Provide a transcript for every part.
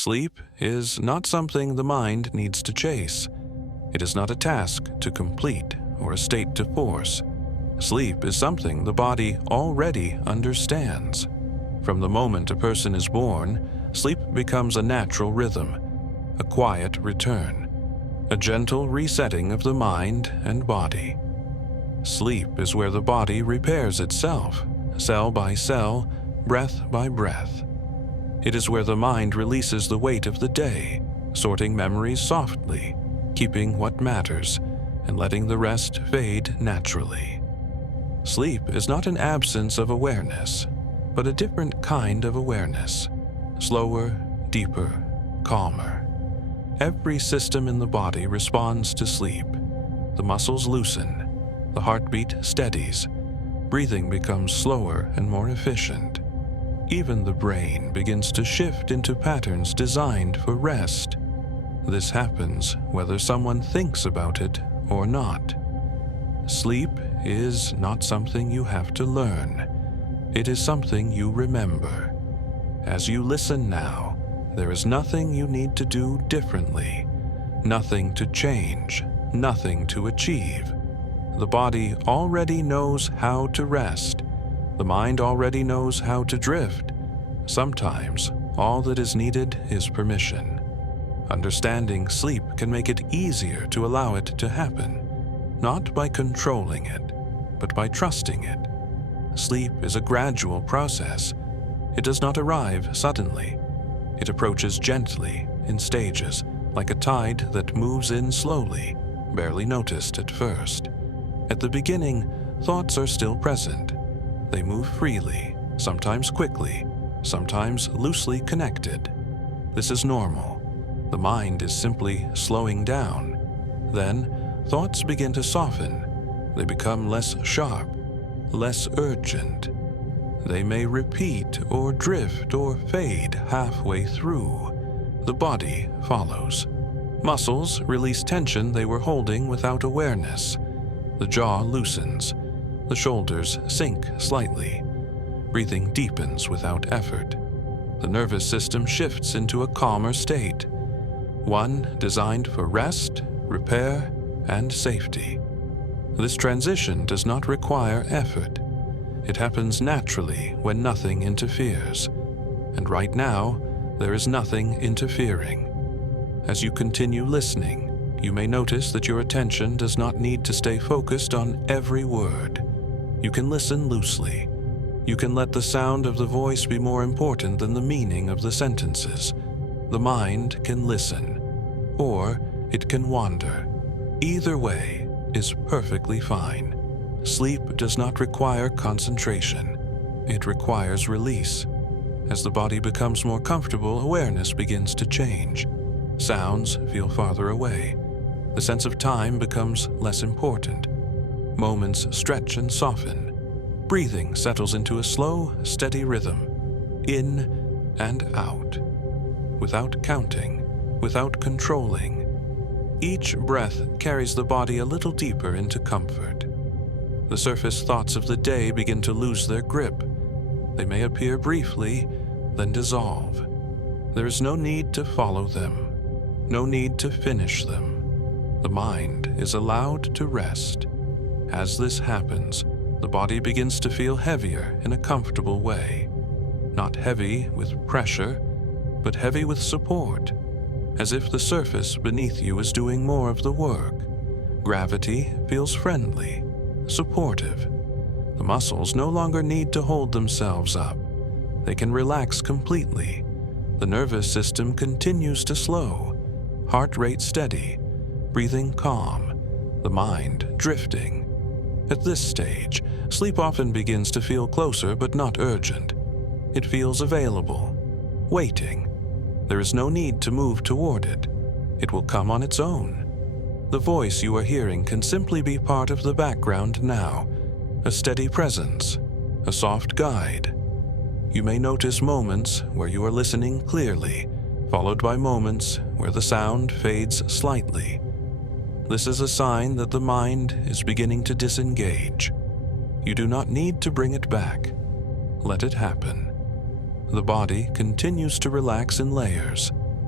Sleep is not something the mind needs to chase. It is not a task to complete or a state to force. Sleep is something the body already understands. From the moment a person is born, sleep becomes a natural rhythm, a quiet return, a gentle resetting of the mind and body. Sleep is where the body repairs itself, cell by cell, breath by breath. It is where the mind releases the weight of the day, sorting memories softly, keeping what matters, and letting the rest fade naturally. Sleep is not an absence of awareness, but a different kind of awareness, slower, deeper, calmer. Every system in the body responds to sleep. The muscles loosen, the heartbeat steadies, breathing becomes slower and more efficient. Even the brain begins to shift into patterns designed for rest. This happens whether someone thinks about it or not. Sleep is not something you have to learn. It is something you remember. As you listen now, there is nothing you need to do differently, nothing to change, nothing to achieve. The body already knows how to rest. The mind already knows how to drift. Sometimes, all that is needed is permission. Understanding sleep can make it easier to allow it to happen, not by controlling it, but by trusting it. Sleep is a gradual process. It does not arrive suddenly. It approaches gently, in stages, like a tide that moves in slowly, barely noticed at first. At the beginning, thoughts are still present. They move freely, sometimes quickly, sometimes loosely connected. This is normal. The mind is simply slowing down. Then, thoughts begin to soften. They become less sharp, less urgent. They may repeat or drift or fade halfway through. The body follows. Muscles release tension they were holding without awareness. The jaw loosens. The shoulders sink slightly. Breathing deepens without effort. The nervous system shifts into a calmer state, one designed for rest, repair, and safety. This transition does not require effort. It happens naturally when nothing interferes. And right now, there is nothing interfering. As you continue listening, you may notice that your attention does not need to stay focused on every word. You can listen loosely. You can let the sound of the voice be more important than the meaning of the sentences. The mind can listen, or it can wander. Either way is perfectly fine. Sleep does not require concentration. It requires release. As the body becomes more comfortable, awareness begins to change. Sounds feel farther away. The sense of time becomes less important. Moments stretch and soften. Breathing settles into a slow, steady rhythm, in and out, without counting, without controlling. Each breath carries the body a little deeper into comfort. The surface thoughts of the day begin to lose their grip. They may appear briefly, then dissolve. There is no need to follow them, no need to finish them. The mind is allowed to rest. As this happens, the body begins to feel heavier in a comfortable way. Not heavy with pressure, but heavy with support, as if the surface beneath you is doing more of the work. Gravity feels friendly, supportive. The muscles no longer need to hold themselves up. They can relax completely. The nervous system continues to slow, heart rate steady, breathing calm, the mind drifting. At this stage, sleep often begins to feel closer but not urgent. It feels available, waiting. There is no need to move toward it. It will come on its own. The voice you are hearing can simply be part of the background now, a steady presence, a soft guide. You may notice moments where you are listening clearly, followed by moments where the sound fades slightly. This is a sign that the mind is beginning to disengage. You do not need to bring it back. Let it happen. The body continues to relax in layers,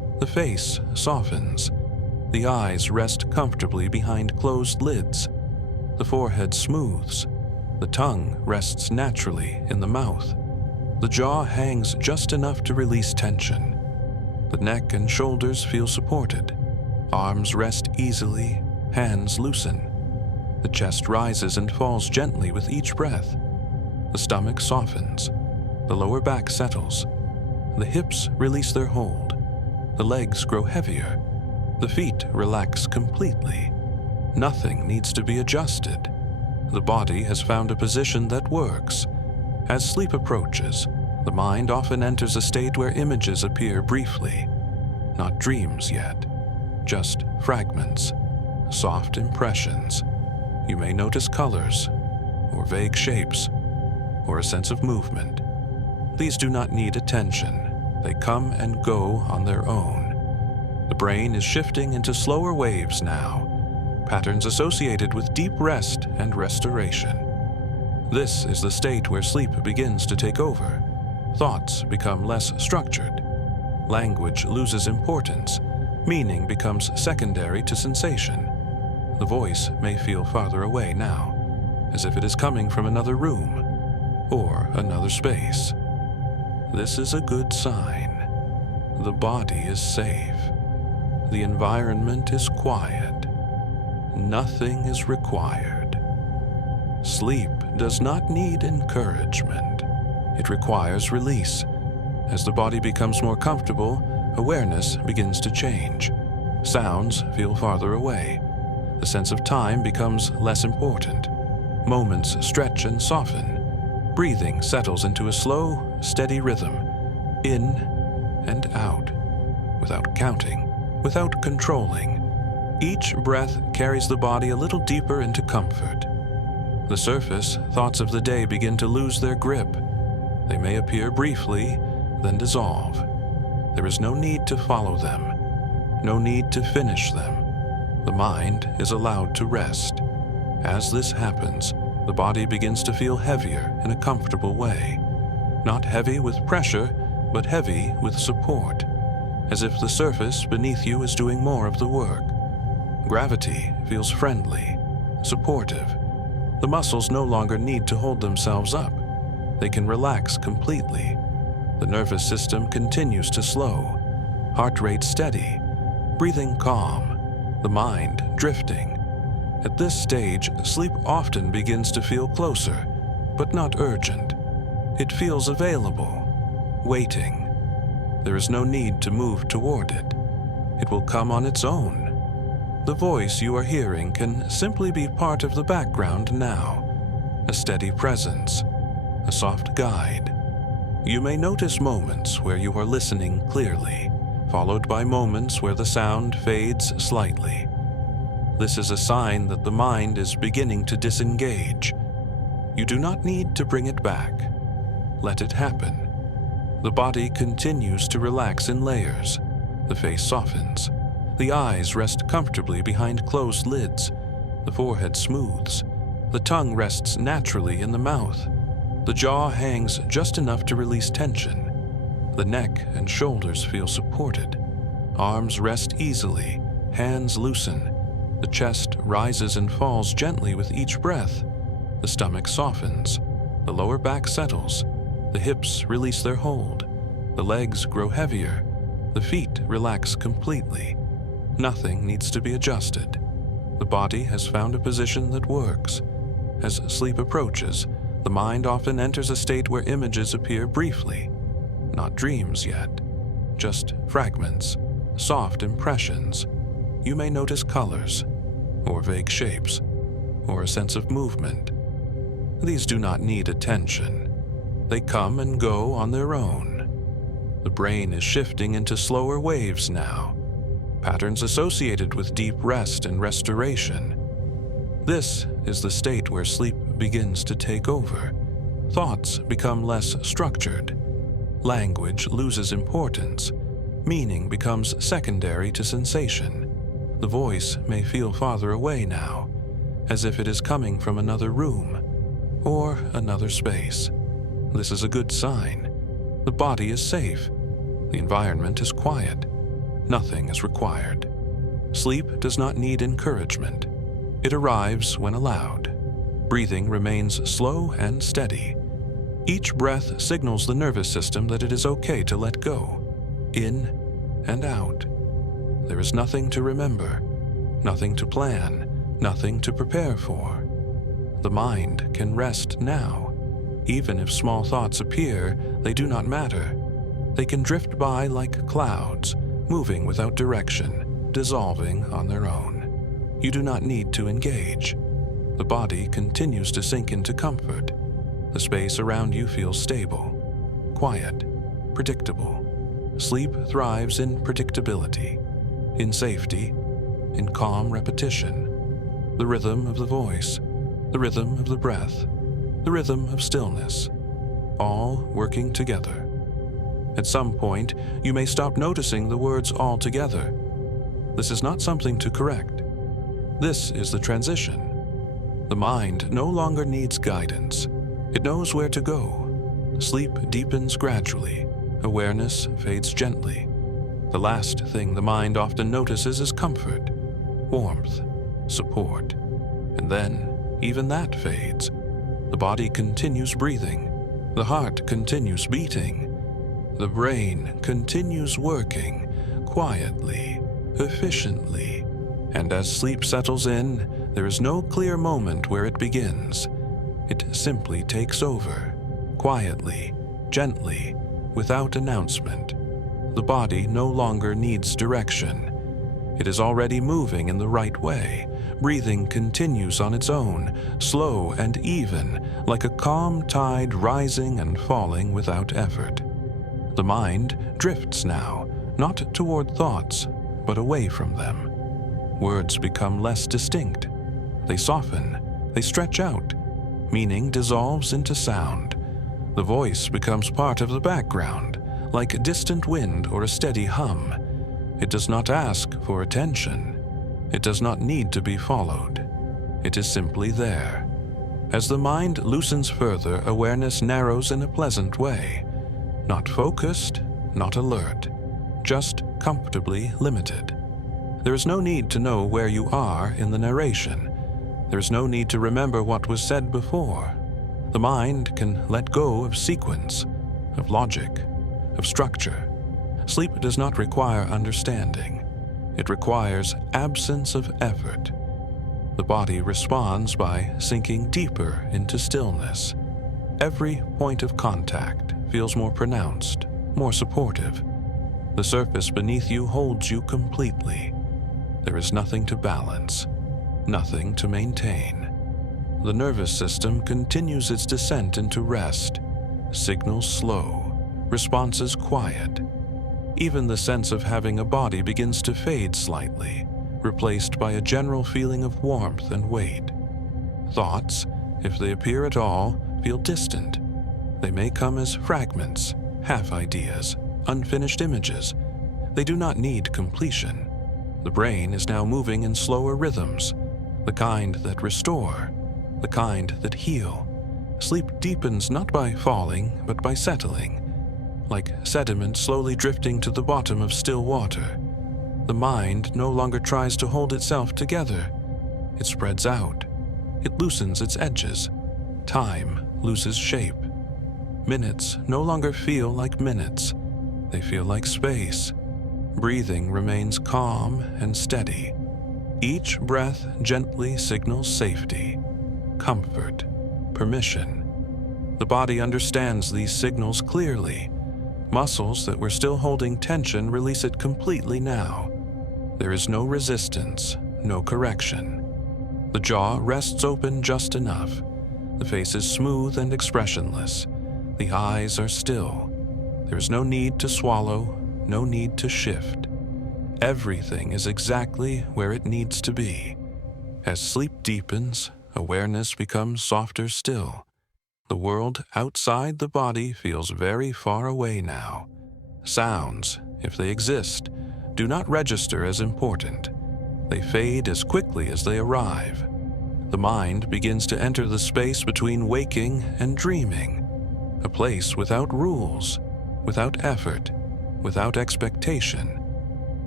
The face softens. The eyes rest comfortably behind closed lids. The forehead smooths. The tongue rests naturally in the mouth. The jaw hangs just enough to release tension. The neck and shoulders feel supported. Arms rest easily, hands loosen. The chest rises and falls gently with each breath. The stomach softens. The lower back settles. The hips release their hold. The legs grow heavier. The feet relax completely. Nothing needs to be adjusted. The body has found a position that works. As sleep approaches, the mind often enters a state where images appear briefly. Not dreams yet, just fragments, soft impressions. You may notice colors, or vague shapes, or a sense of movement. These do not need attention. They come and go on their own. The brain is shifting into slower waves now, patterns associated with deep rest and restoration. This is the state where sleep begins to take over. Thoughts become less structured. Language loses importance. Meaning becomes secondary to sensation. The voice may feel farther away now, as if it is coming from another room or another space. This is a good sign. The body is safe. The environment is quiet. Nothing is required. Sleep does not need encouragement. It requires release. As the body becomes more comfortable, awareness begins to change. Sounds feel farther away. The sense of time becomes less important. Moments stretch and soften. Breathing settles into a slow, steady rhythm, in and out, without counting, without controlling. Each breath carries the body a little deeper into comfort. The surface thoughts of the day begin to lose their grip. They may appear briefly, then dissolve. There is no need to follow them, no need to finish them. The mind is allowed to rest. As this happens, the body begins to feel heavier in a comfortable way. Not heavy with pressure, but heavy with support, as if the surface beneath you is doing more of the work. Gravity feels friendly, supportive. The muscles no longer need to hold themselves up. They can relax completely. The nervous system continues to slow, heart rate steady, breathing calm, the mind drifting. At this stage, sleep often begins to feel closer, but not urgent. It feels available, waiting. There is no need to move toward it. It will come on its own. The voice you are hearing can simply be part of the background now, a steady presence, a soft guide. You may notice moments where you are listening clearly, followed by moments where the sound fades slightly. This is a sign that the mind is beginning to disengage. You do not need to bring it back. Let it happen. The body continues to relax in layers. The face softens. The eyes rest comfortably behind closed lids. The forehead smooths. The tongue rests naturally in the mouth. The jaw hangs just enough to release tension. The neck and shoulders feel supported. Arms rest easily. Hands loosen. The chest rises and falls gently with each breath. The stomach softens. The lower back settles. The hips release their hold. The legs grow heavier. The feet relax completely. Nothing needs to be adjusted. The body has found a position that works. As sleep approaches, the mind often enters a state where images appear briefly. Not dreams yet, just fragments, soft impressions. You may notice colors, or vague shapes, or a sense of movement. These do not need attention. They come and go on their own. The brain is shifting into slower waves now, patterns associated with deep rest and restoration. This is the state where sleep begins to take over. Thoughts become less structured. Language loses importance. Meaning becomes secondary to sensation. The voice may feel farther away now, as if it is coming from another room or another space. This is a good sign. The body is safe. The environment is quiet. Nothing is required. Sleep does not need encouragement. It arrives when allowed. Breathing remains slow and steady. Each breath signals the nervous system that it is okay to let go, in and out. There is nothing to remember, nothing to plan, nothing to prepare for. The mind can rest now. Even if small thoughts appear, they do not matter. They can drift by like clouds, moving without direction, dissolving on their own. You do not need to engage. The body continues to sink into comfort. The space around you feels stable, quiet, predictable. Sleep thrives in predictability, in safety, in calm repetition. The rhythm of the voice, the rhythm of the breath, the rhythm of stillness, all working together. At some point, you may stop noticing the words altogether. This is not something to correct. This is the transition. The mind no longer needs guidance. It knows where to go. Sleep deepens gradually. Awareness fades gently. The last thing the mind often notices is comfort, warmth, support. And then, even that fades. The body continues breathing. The heart continues beating. The brain continues working quietly, efficiently. And as sleep settles in, there is no clear moment where it begins. It simply takes over, quietly, gently, without announcement. The body no longer needs direction. It is already moving in the right way. Breathing continues on its own, slow and even, like a calm tide rising and falling without effort. The mind drifts now, not toward thoughts, but away from them. Words become less distinct. They soften, they stretch out. Meaning dissolves into sound. The voice becomes part of the background, like a distant wind or a steady hum. It does not ask for attention. It does not need to be followed. It is simply there. As the mind loosens further, awareness narrows in a pleasant way. Not focused, not alert, just comfortably limited. There is no need to know where you are in the narration. There is no need to remember what was said before. The mind can let go of sequence, of logic, of structure. Sleep does not require understanding. It requires absence of effort. The body responds by sinking deeper into stillness. Every point of contact feels more pronounced, more supportive. The surface beneath you holds you completely. There is nothing to balance, nothing to maintain. The nervous system continues its descent into rest. Signals slow, responses quiet. Even the sense of having a body begins to fade slightly, replaced by a general feeling of warmth and weight. Thoughts, if they appear at all, feel distant. They may come as fragments, half-ideas, unfinished images. They do not need completion. The brain is now moving in slower rhythms, the kind that restore, the kind that heal. Sleep deepens not by falling, but by settling, like sediment slowly drifting to the bottom of still water. The mind no longer tries to hold itself together. It spreads out. It loosens its edges. Time loses shape. Minutes no longer feel like minutes. They feel like space. Breathing remains calm and steady. Each breath gently signals safety, comfort, permission. The body understands these signals clearly. Muscles that were still holding tension release it completely now. There is no resistance, no correction. The jaw rests open just enough. The face is smooth and expressionless. The eyes are still. There is no need to swallow, no need to shift. Everything is exactly where it needs to be. As sleep deepens, awareness becomes softer still. The world outside the body feels very far away now. Sounds, if they exist, do not register as important. They fade as quickly as they arrive. The mind begins to enter the space between waking and dreaming, a place without rules, without effort, without expectation.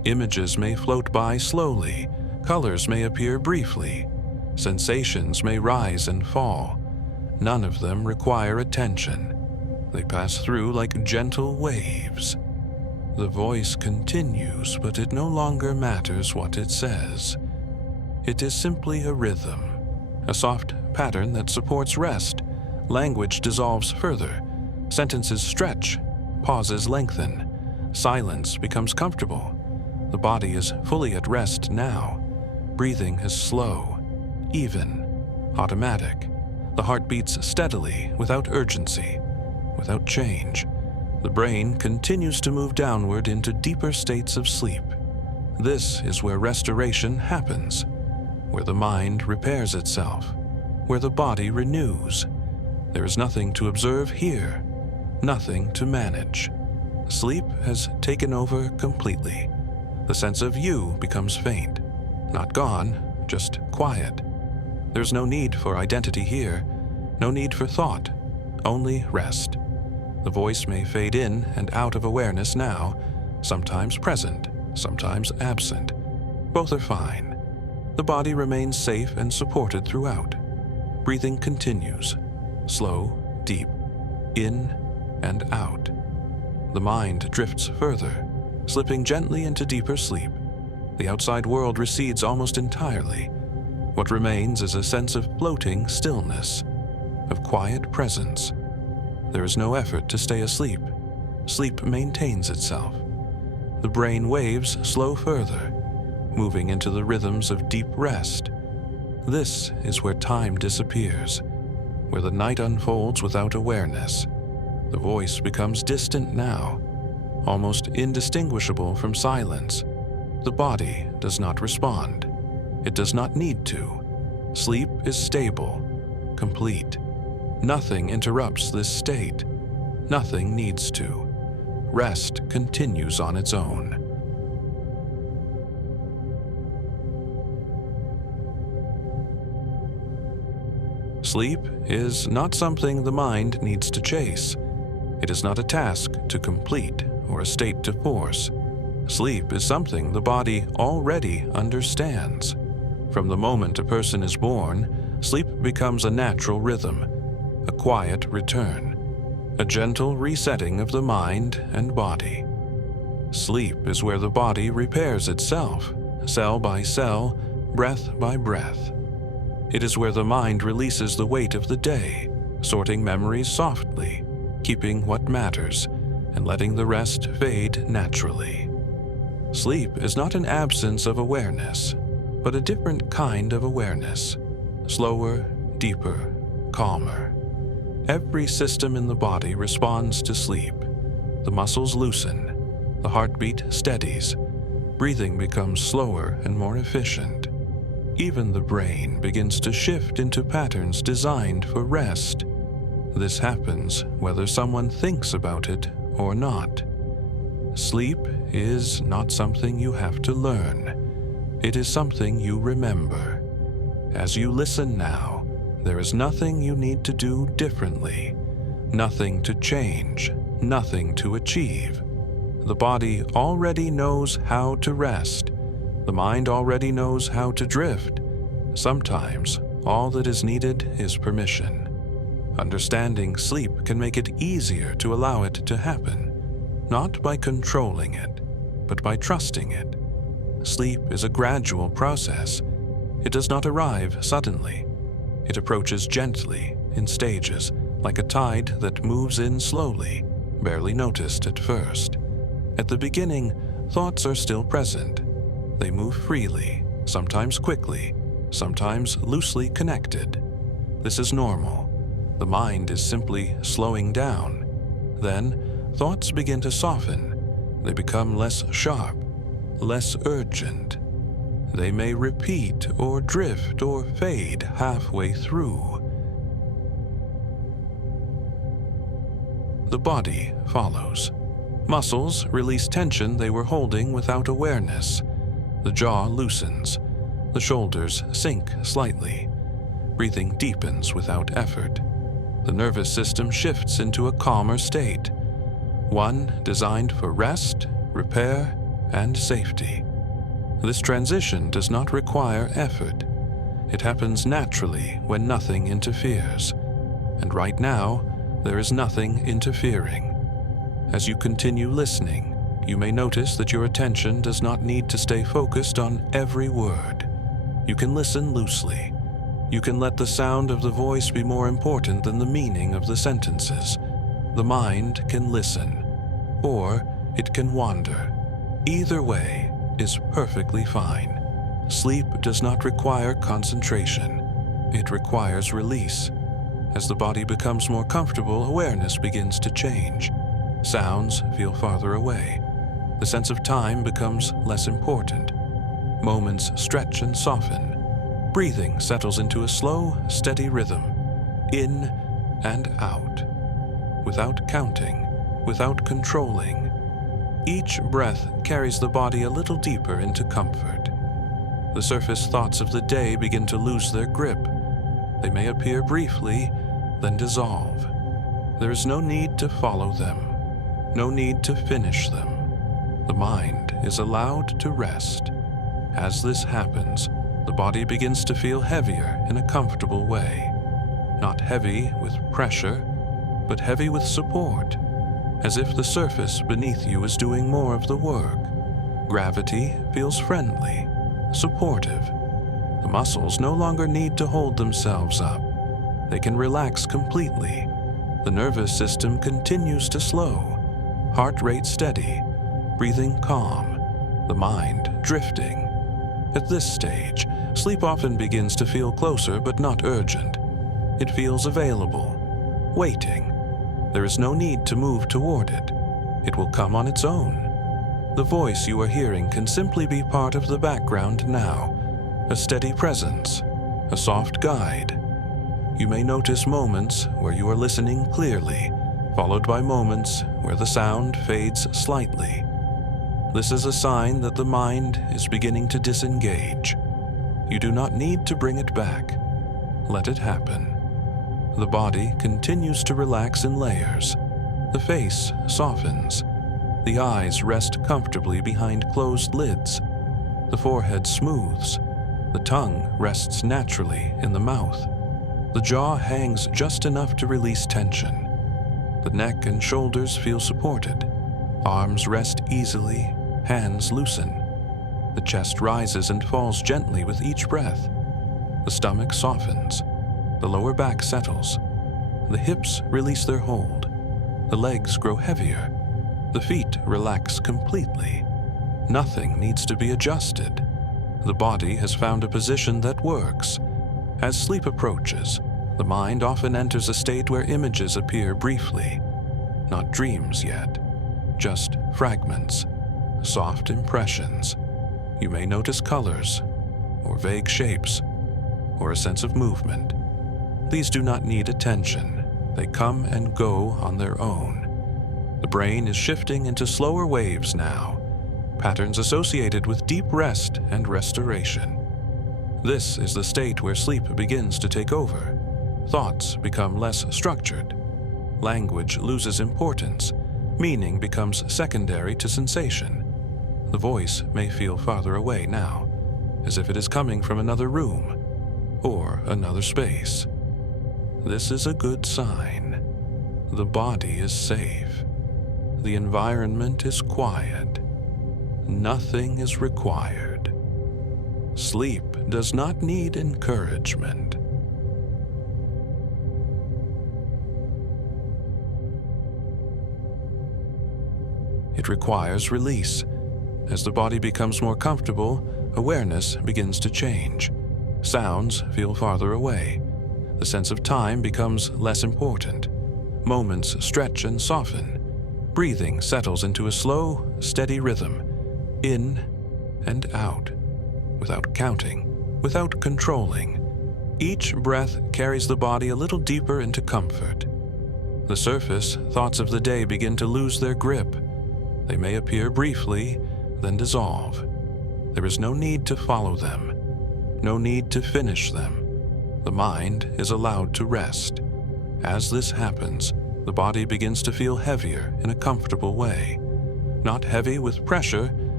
Images may float by slowly, colors may appear briefly, sensations may rise and fall. None of them require attention. They pass through like gentle waves. The voice continues, but it no longer matters what it says. It is simply a rhythm, a soft pattern that supports rest. Language dissolves further, sentences stretch, pauses lengthen, silence becomes comfortable. The body is fully at rest now. Breathing is slow, even, automatic. The heart beats steadily, without urgency, without change. The brain continues to move downward into deeper states of sleep. This is where restoration happens, where the mind repairs itself, where the body renews. There is nothing to observe here, nothing to manage. Sleep has taken over completely. The sense of you becomes faint, not gone, just quiet. There's no need for identity here, no need for thought, only rest. The voice may fade in and out of awareness now, sometimes present, sometimes absent. Both are fine. The body remains safe and supported throughout. Breathing continues, slow, deep, in and out. The mind drifts further, slipping gently into deeper sleep. The outside world recedes almost entirely. What remains is a sense of floating stillness, of quiet presence. There is no effort to stay asleep. Sleep maintains itself. The brain waves slow further, moving into the rhythms of deep rest. This is where time disappears, where the night unfolds without awareness. The voice becomes distant now, almost indistinguishable from silence. The body does not respond. It does not need to. Sleep is stable, complete. Nothing interrupts this state. Nothing needs to. Rest continues on its own. Sleep is not something the mind needs to chase. It is not a task to complete or a state to force. Sleep is something the body already understands. From the moment a person is born, sleep becomes a natural rhythm, a quiet return, a gentle resetting of the mind and body. Sleep is where the body repairs itself, cell by cell, breath by breath. It is where the mind releases the weight of the day, sorting memories softly, keeping what matters, and letting the rest fade naturally. Sleep is not an absence of awareness, but a different kind of awareness, slower, deeper, calmer. Every system in the body responds to sleep. The muscles loosen, the heartbeat steadies, breathing becomes slower and more efficient. Even the brain begins to shift into patterns designed for rest. This happens whether someone thinks about it or not. Sleep is not something you have to learn. It is something you remember. As you listen now, there is nothing you need to do differently, nothing to change, nothing to achieve. The body already knows how to rest. The mind already knows how to drift. Sometimes, all that is needed is permission. Understanding sleep can make it easier to allow it to happen, not by controlling it, but by trusting it. Sleep is a gradual process. It does not arrive suddenly. It approaches gently, in stages, like a tide that moves in slowly, barely noticed at first. At the beginning, thoughts are still present. They move freely, sometimes quickly, sometimes loosely connected. This is normal. The mind is simply slowing down. Then, thoughts begin to soften. They become less sharp, less urgent. They may repeat or drift or fade halfway through. The body follows. Muscles release tension they were holding without awareness. The jaw loosens. The shoulders sink slightly. Breathing deepens without effort. The nervous system shifts into a calmer state, one designed for rest, repair, and safety. This transition does not require effort. It happens naturally when nothing interferes. And right now, there is nothing interfering. As you continue listening, you may notice that your attention does not need to stay focused on every word. You can listen loosely. You can let the sound of the voice be more important than the meaning of the sentences. The mind can listen, or it can wander. Either way is perfectly fine. Sleep does not require concentration. It requires release. As the body becomes more comfortable, awareness begins to change. Sounds feel farther away. The sense of time becomes less important. Moments stretch and soften. Breathing settles into a slow, steady rhythm, in and out, without counting, without controlling. Each breath carries the body a little deeper into comfort. The surface thoughts of the day begin to lose their grip. They may appear briefly, then dissolve. There is no need to follow them, no need to finish them. The mind is allowed to rest. As this happens, the body begins to feel heavier in a comfortable way. Not heavy with pressure, but heavy with support, as if the surface beneath you is doing more of the work. Gravity feels friendly, supportive. The muscles no longer need to hold themselves up. They can relax completely. The nervous system continues to slow, heart rate steady, breathing calm, the mind drifting. At this stage, sleep often begins to feel closer but not urgent. It feels available, waiting. There is no need to move toward it. It will come on its own. The voice you are hearing can simply be part of the background now, a steady presence, a soft guide. You may notice moments where you are listening clearly, followed by moments where the sound fades slightly. This is a sign that the mind is beginning to disengage. You do not need to bring it back. Let it happen. The body continues to relax in layers. The face softens. The eyes rest comfortably behind closed lids. The forehead smooths. The tongue rests naturally in the mouth. The jaw hangs just enough to release tension. The neck and shoulders feel supported. Arms rest easily, hands loosen. The chest rises and falls gently with each breath. The stomach softens. The lower back settles. The hips release their hold. The legs grow heavier. The feet relax completely. Nothing needs to be adjusted. The body has found a position that works. As sleep approaches, the mind often enters a state where images appear briefly. Not dreams yet, just fragments, soft impressions. You may notice colors, or vague shapes, or a sense of movement. These do not need attention. They come and go on their own. The brain is shifting into slower waves now, patterns associated with deep rest and restoration. This is the state where sleep begins to take over. Thoughts become less structured. Language loses importance. Meaning becomes secondary to sensation. The voice may feel farther away now, as if it is coming from another room or another space. This is a good sign. The body is safe. The environment is quiet. Nothing is required. Sleep does not need encouragement. It requires release. As the body becomes more comfortable, awareness begins to change. Sounds feel farther away. The sense of time becomes less important. Moments stretch and soften. Breathing settles into a slow, steady rhythm, in and out, without counting, without controlling. Each breath carries the body a little deeper into comfort. The surface thoughts of the day begin to lose their grip. They may appear briefly, then dissolve. There is no need to follow them, no need to finish them. The mind is allowed to rest. As this happens, the body begins to feel heavier in a comfortable way. Not heavy with pressure,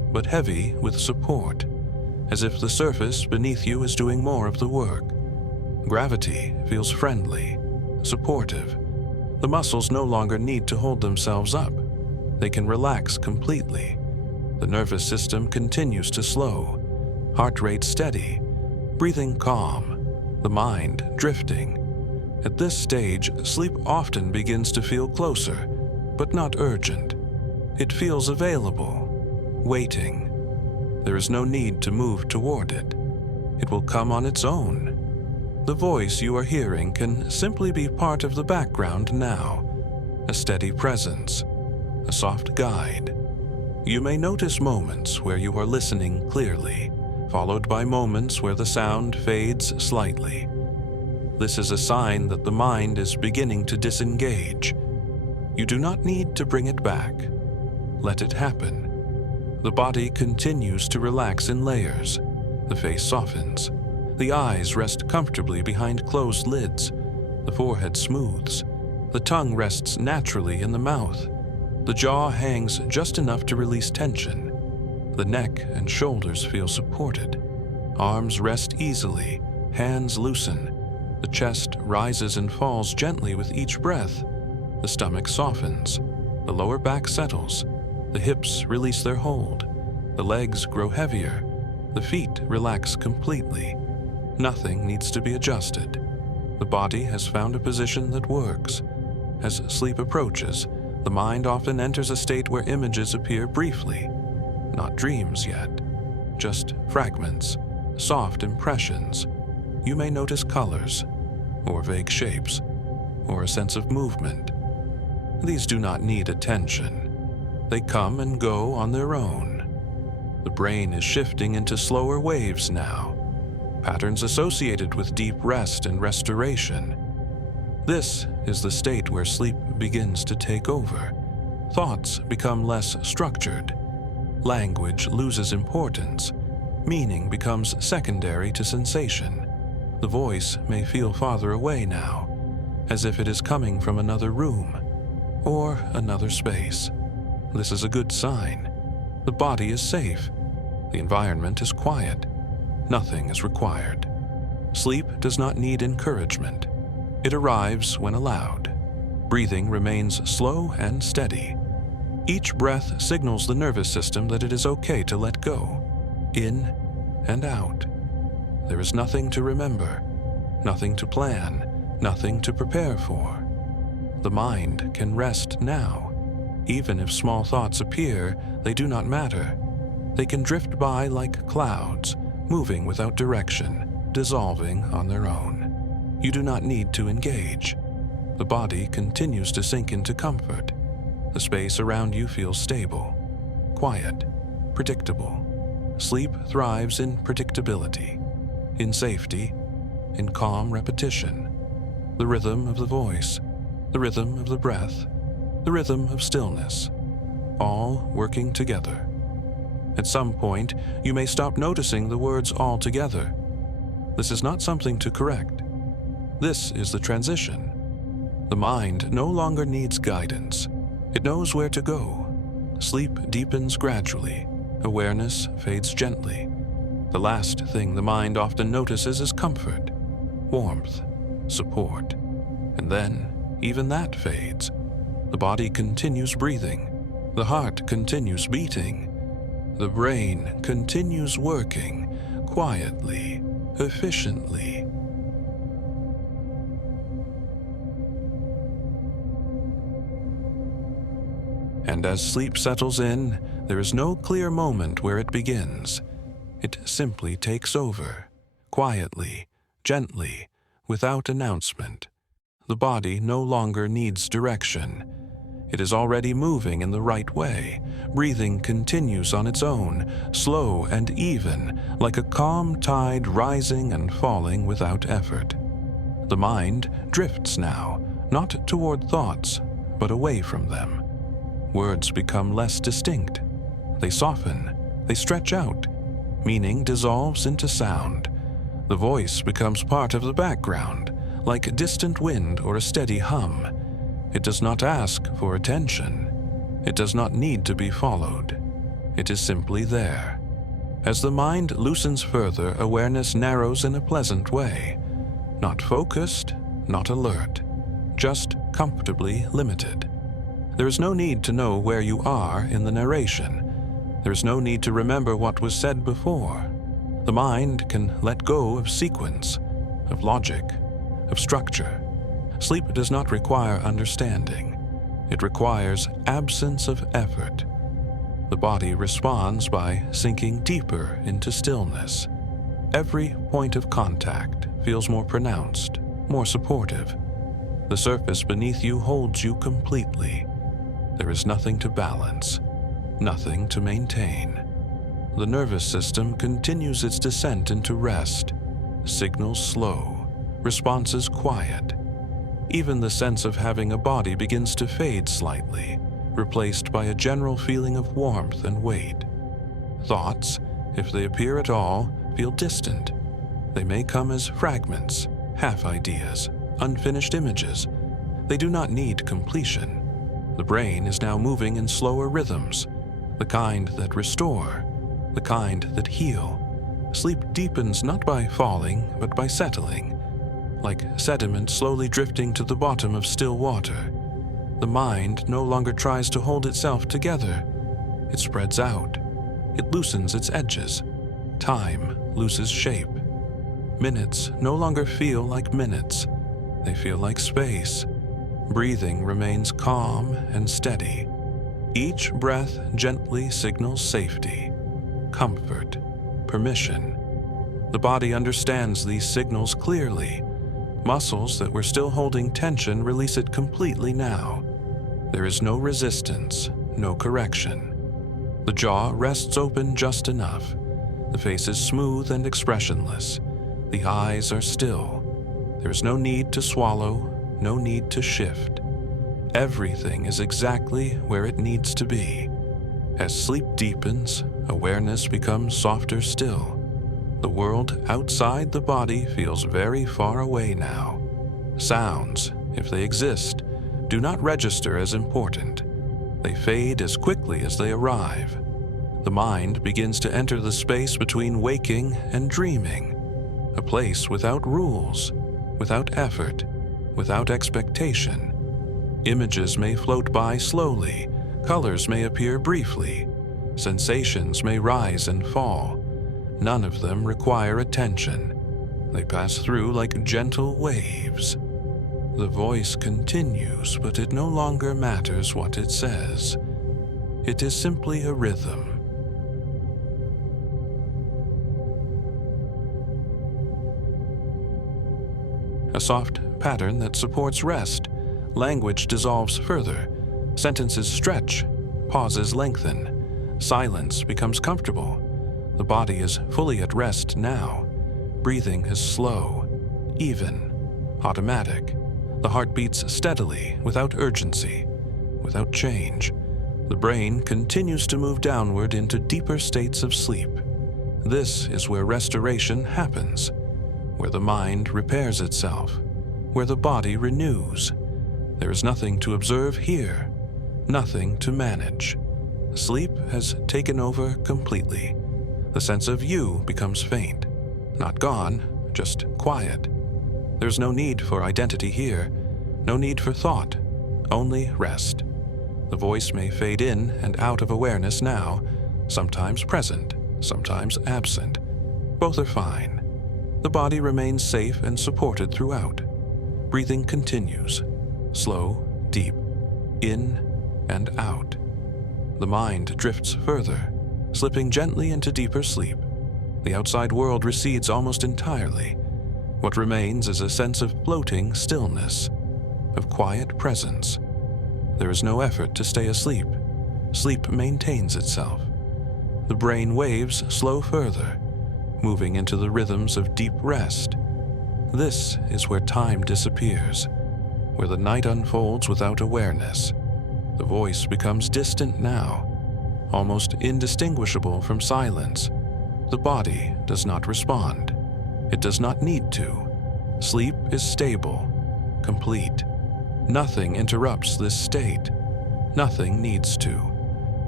but heavy with support, as if the surface beneath you is doing more of the work. Gravity feels friendly, supportive. The muscles no longer need to hold themselves up. They can relax completely. The nervous system continues to slow, heart rate steady, breathing calm, the mind drifting. At this stage, sleep often begins to feel closer, but not urgent. It feels available, waiting. There is no need to move toward it. It will come on its own. The voice you are hearing can simply be part of the background now, a steady presence, a soft guide. You may notice moments where you are listening clearly, followed by moments where the sound fades slightly. This is a sign that the mind is beginning to disengage. You do not need to bring it back. Let it happen. The body continues to relax in layers. The face softens. The eyes rest comfortably behind closed lids. The forehead smooths. The tongue rests naturally in the mouth. The jaw hangs just enough to release tension. The neck and shoulders feel supported. Arms rest easily. Hands loosen. The chest rises and falls gently with each breath. The stomach softens. The lower back settles. The hips release their hold. The legs grow heavier. The feet relax completely. Nothing needs to be adjusted. The body has found a position that works. As sleep approaches, the mind often enters a state where images appear briefly. Not dreams yet, just fragments, soft impressions. You may notice colors, or vague shapes, or a sense of movement. These do not need attention. They come and go on their own. The brain is shifting into slower waves now, patterns associated with deep rest and restoration. This is the state where sleep begins to take over. Thoughts become less structured. Language loses importance. Meaning becomes secondary to sensation. The voice may feel farther away now, as if it is coming from another room or another space. This is a good sign. The body is safe. The environment is quiet. Nothing is required. Sleep does not need encouragement. It arrives when allowed. Breathing remains slow and steady. Each breath signals the nervous system that it is okay to let go, in and out. There is nothing to remember, nothing to plan, nothing to prepare for. The mind can rest now. Even if small thoughts appear, they do not matter. They can drift by like clouds, moving without direction, dissolving on their own. You do not need to engage. The body continues to sink into comfort. The space around you feels stable, quiet, predictable. Sleep thrives in predictability, in safety, in calm repetition. The rhythm of the voice, the rhythm of the breath, the rhythm of stillness, all working together. At some point, you may stop noticing the words altogether. This is not something to correct. This is the transition. The mind no longer needs guidance. It knows where to go. Sleep deepens gradually. Awareness fades gently. The last thing the mind often notices is comfort, warmth, support. And then, even that fades. The body continues breathing. The heart continues beating. The brain continues working quietly, efficiently. And as sleep settles in, there is no clear moment where it begins. It simply takes over, quietly, gently, without announcement. The body no longer needs direction. It is already moving in the right way. Breathing continues on its own, slow and even, like a calm tide rising and falling without effort. The mind drifts now, not toward thoughts, but away from them. Words become less distinct. They soften, they stretch out. Meaning dissolves into sound. The voice becomes part of the background, like distant wind or a steady hum. It does not ask for attention. It does not need to be followed. It is simply there. As the mind loosens further, awareness narrows in a pleasant way. Not focused, not alert, just comfortably limited. There is no need to know where you are in the narration. There is no need to remember what was said before. The mind can let go of sequence, of logic, of structure. Sleep does not require understanding. It requires absence of effort. The body responds by sinking deeper into stillness. Every point of contact feels more pronounced, more supportive. The surface beneath you holds you completely. There is nothing to balance, nothing to maintain. The nervous system continues its descent into rest. Signals slow, responses quiet. Even the sense of having a body begins to fade slightly, replaced by a general feeling of warmth and weight. Thoughts, if they appear at all, feel distant. They may come as fragments, half-ideas, unfinished images. They do not need completion. The brain is now moving in slower rhythms, the kind that restore, the kind that heal. Sleep deepens not by falling, but by settling, like sediment slowly drifting to the bottom of still water. The mind no longer tries to hold itself together. It spreads out. It loosens its edges. Time loses shape. Minutes no longer feel like minutes. They feel like space. Breathing remains calm and steady. Each breath gently signals safety, comfort, permission. The body understands these signals clearly. Muscles that were still holding tension release it completely now. There is no resistance, no correction. The jaw rests open just enough. The face is smooth and expressionless. The eyes are still. There is no need to swallow, no need to shift. Everything is exactly where it needs to be. As sleep deepens, awareness becomes softer still. The world outside the body feels very far away now. Sounds, if they exist, do not register as important. They fade as quickly as they arrive. The mind begins to enter the space between waking and dreaming, a place without rules, without effort, without expectation. Images may float by slowly, colors may appear briefly, sensations may rise and fall. None of them require attention. They pass through like gentle waves. The voice continues, but it no longer matters what it says. It is simply a rhythm. A soft pattern that supports rest. Language dissolves further. Sentences stretch. Pauses lengthen. Silence becomes comfortable. The body is fully at rest now. Breathing is slow, even, automatic. The heart beats steadily, without urgency, without change. The brain continues to move downward into deeper states of sleep. This is where restoration happens, where the mind repairs itself, where the body renews. There is nothing to observe here, nothing to manage. Sleep has taken over completely. The sense of you becomes faint. Not gone, just quiet. There's no need for identity here, no need for thought, only rest. The voice may fade in and out of awareness now, sometimes present, sometimes absent. Both are fine. The body remains safe and supported throughout. Breathing continues, slow, deep, in and out. The mind drifts further, slipping gently into deeper sleep. The outside world recedes almost entirely. What remains is a sense of floating stillness, of quiet presence. There is no effort to stay asleep. Sleep maintains itself. The brain waves slow further, moving into the rhythms of deep rest. This is where time disappears, where the night unfolds without awareness. The voice becomes distant now, almost indistinguishable from silence. The body does not respond. It does not need to. Sleep is stable, complete. Nothing interrupts this state. Nothing needs to.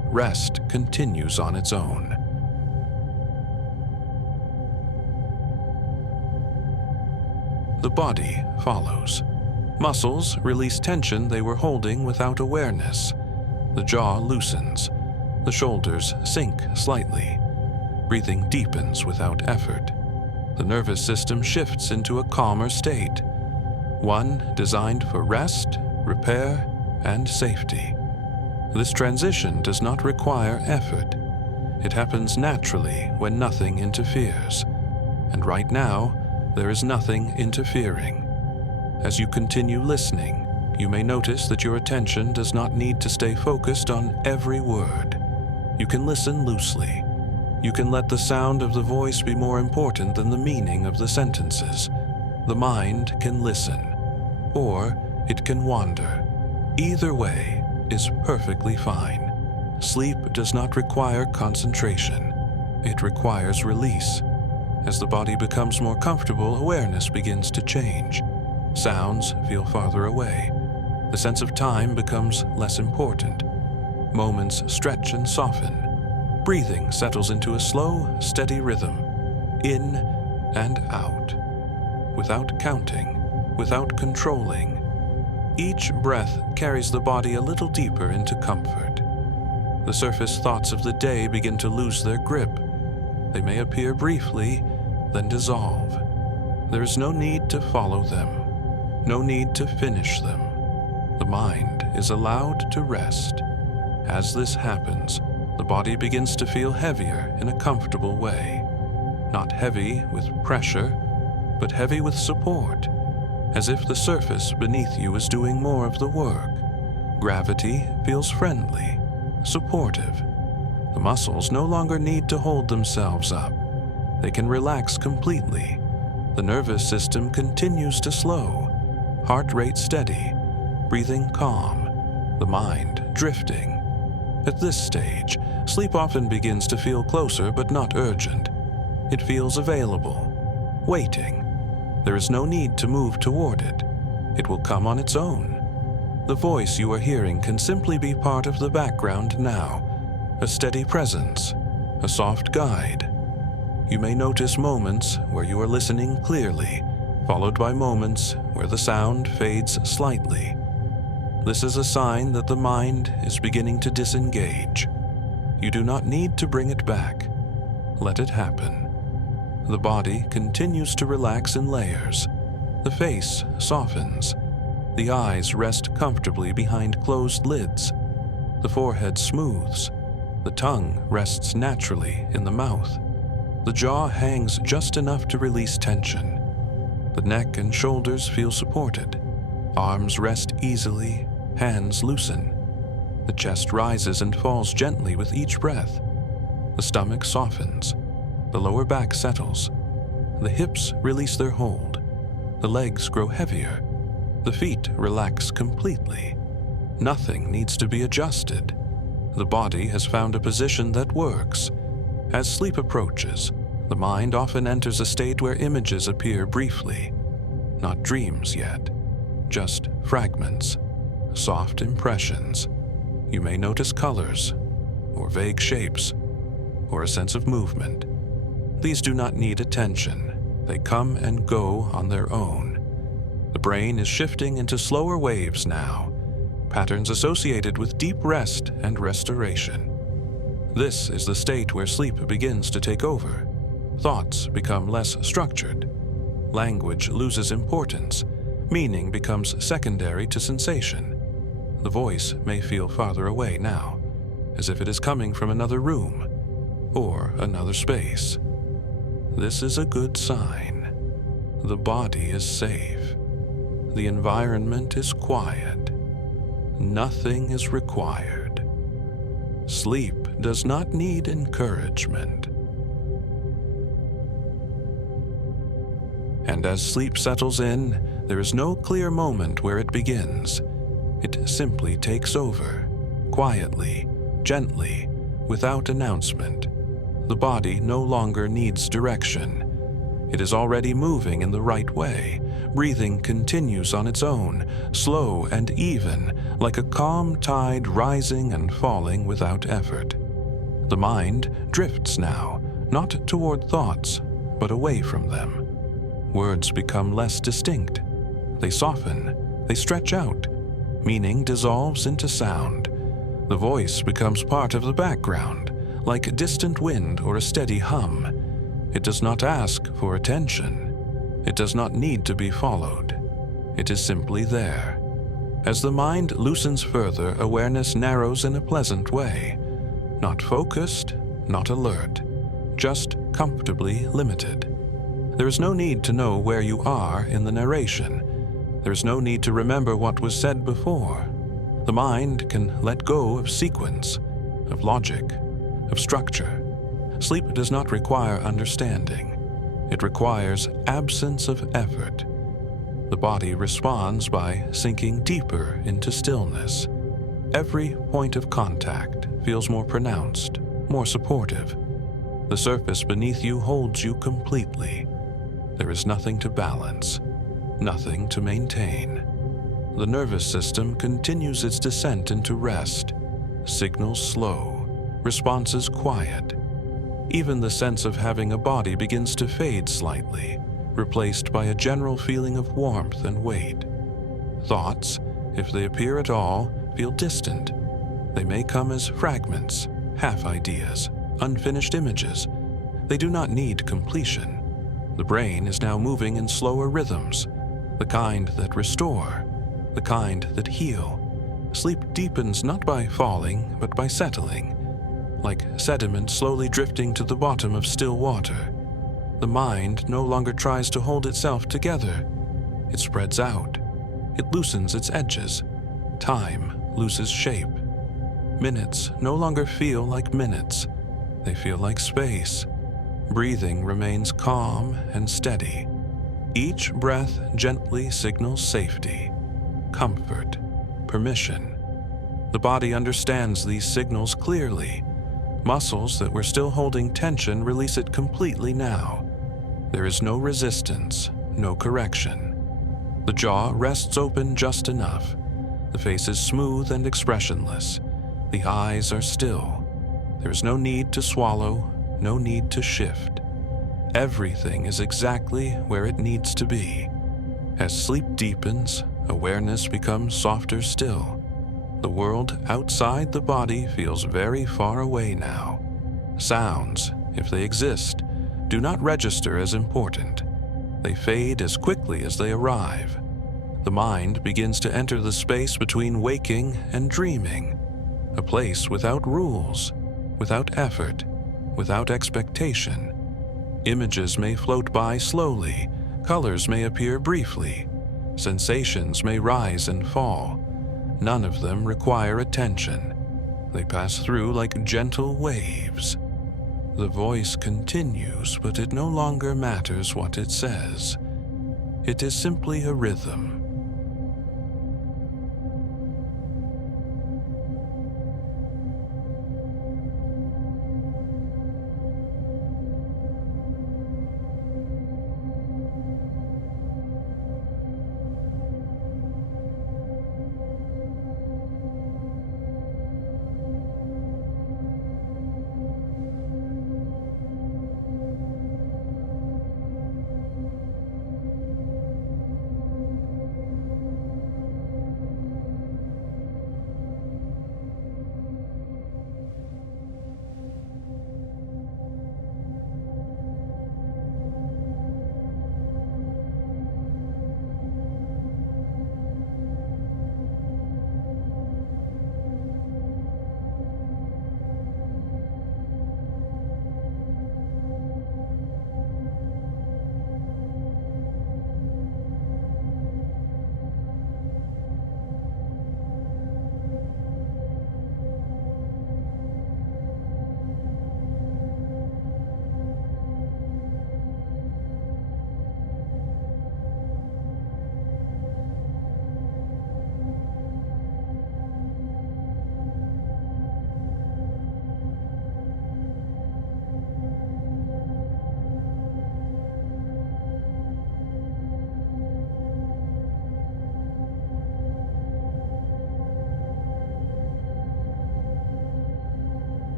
rest continues on its own. The body follows. Muscles release tension they were holding without awareness. The jaw loosens. The shoulders sink slightly. Breathing deepens without effort. The nervous system shifts into a calmer state, one designed for rest, repair, and safety. This transition does not require effort. It happens naturally when nothing interferes. And right now, there is nothing interfering. As you continue listening, you may notice that your attention does not need to stay focused on every word. You can listen loosely. You can let the sound of the voice be more important than the meaning of the sentences. The mind can listen, or it can wander. Either way is perfectly fine. Sleep does not require concentration. It requires release. As the body becomes more comfortable, awareness begins to change. Sounds feel farther away. The sense of time becomes less important. Moments stretch and soften. Breathing settles into a slow, steady rhythm, in and out, without counting, without controlling. Each breath carries the body a little deeper into comfort. The surface thoughts of the day begin to lose their grip. They may appear briefly, then dissolve. There is no need to follow them, no need to finish them. The mind is allowed to rest. As this happens, the body begins to feel heavier in a comfortable way. Not heavy with pressure, but heavy with support, as if the surface beneath you is doing more of the work. Gravity feels friendly, supportive. The muscles no longer need to hold themselves up. They can relax completely. The nervous system continues to slow, heart rate steady, breathing calm, the mind drifting. At this stage, sleep often begins to feel closer but not urgent. It feels available, waiting. There is no need to move toward it. It will come on its own. The voice you are hearing can simply be part of the background now, a steady presence, a soft guide. You may notice moments where you are listening clearly, followed by moments where the sound fades slightly. This is a sign that the mind is beginning to disengage. You do not need to bring it back. Let it happen. The body continues to relax in layers. The face softens. The eyes rest comfortably behind closed lids. The forehead smooths. The tongue rests naturally in the mouth. The jaw hangs just enough to release tension. The neck and shoulders feel supported. Arms rest easily, hands loosen. The chest rises and falls gently with each breath. The stomach softens. The lower back settles. The hips release their hold. The legs grow heavier. The feet relax completely. Nothing needs to be adjusted. The body has found a position that works. As sleep approaches, the mind often enters a state where images appear briefly. Not dreams yet, just fragments, soft impressions. You may notice colors, or vague shapes, or a sense of movement. These do not need attention. They come and go on their own. The brain is shifting into slower waves now, patterns associated with deep rest and restoration. This is the state where sleep begins to take over. Thoughts become less structured. Language loses importance. Meaning becomes secondary to sensation. The voice may feel farther away now, as if it is coming from another room or another space. This is a good sign. The body is safe. The environment is quiet. Nothing is required. Sleep does not need encouragement. And as sleep settles in, there is no clear moment where it begins. It simply takes over, quietly, gently, without announcement. The body no longer needs direction. It is already moving in the right way, breathing continues on its own, slow and even, like a calm tide rising and falling without effort. The mind drifts now, not toward thoughts, but away from them. Words become less distinct. They soften, they stretch out. Meaning dissolves into sound. The voice becomes part of the background, like distant wind or a steady hum. It does not ask for attention. It does not need to be followed. It is simply there. As the mind loosens further, awareness narrows in a pleasant way. Not focused, not alert, just comfortably limited. There is no need to know where you are in the narration. There is no need to remember what was said before. The mind can let go of sequence, of logic, of structure. Sleep does not require understanding. It requires absence of effort. The body responds by sinking deeper into stillness. Every point of contact feels more pronounced, more supportive. The surface beneath you holds you completely. There is nothing to balance, nothing to maintain. The nervous system continues its descent into rest. Signals slow, responses quiet. Even the sense of having a body begins to fade slightly, replaced by a general feeling of warmth and weight. Thoughts, if they appear at all, feel distant. They may come as fragments, half-ideas, unfinished images. They do not need completion. The brain is now moving in slower rhythms, the kind that restore, the kind that heal. Sleep deepens not by falling, but by settling, like sediment slowly drifting to the bottom of still water. The mind no longer tries to hold itself together. It spreads out. It loosens its edges. Time loses shape. Minutes no longer feel like minutes. They feel like space. Breathing remains calm and steady. Each breath gently signals safety, comfort, permission. The body understands these signals clearly. Muscles that were still holding tension release it completely now. There is no resistance, no correction. The jaw rests open just enough. The face is smooth and expressionless. The eyes are still. There is no need to swallow, no need to shift. Everything is exactly where it needs to be. As sleep deepens, awareness becomes softer still. The world outside the body feels very far away now. Sounds, if they exist, do not register as important. They fade as quickly as they arrive. The mind begins to enter the space between waking and dreaming, a place without rules, without effort, without expectation. Images may float by slowly, colors may appear briefly, sensations may rise and fall. None of them require attention. They pass through like gentle waves. The voice continues, but it no longer matters what it says. It is simply a rhythm,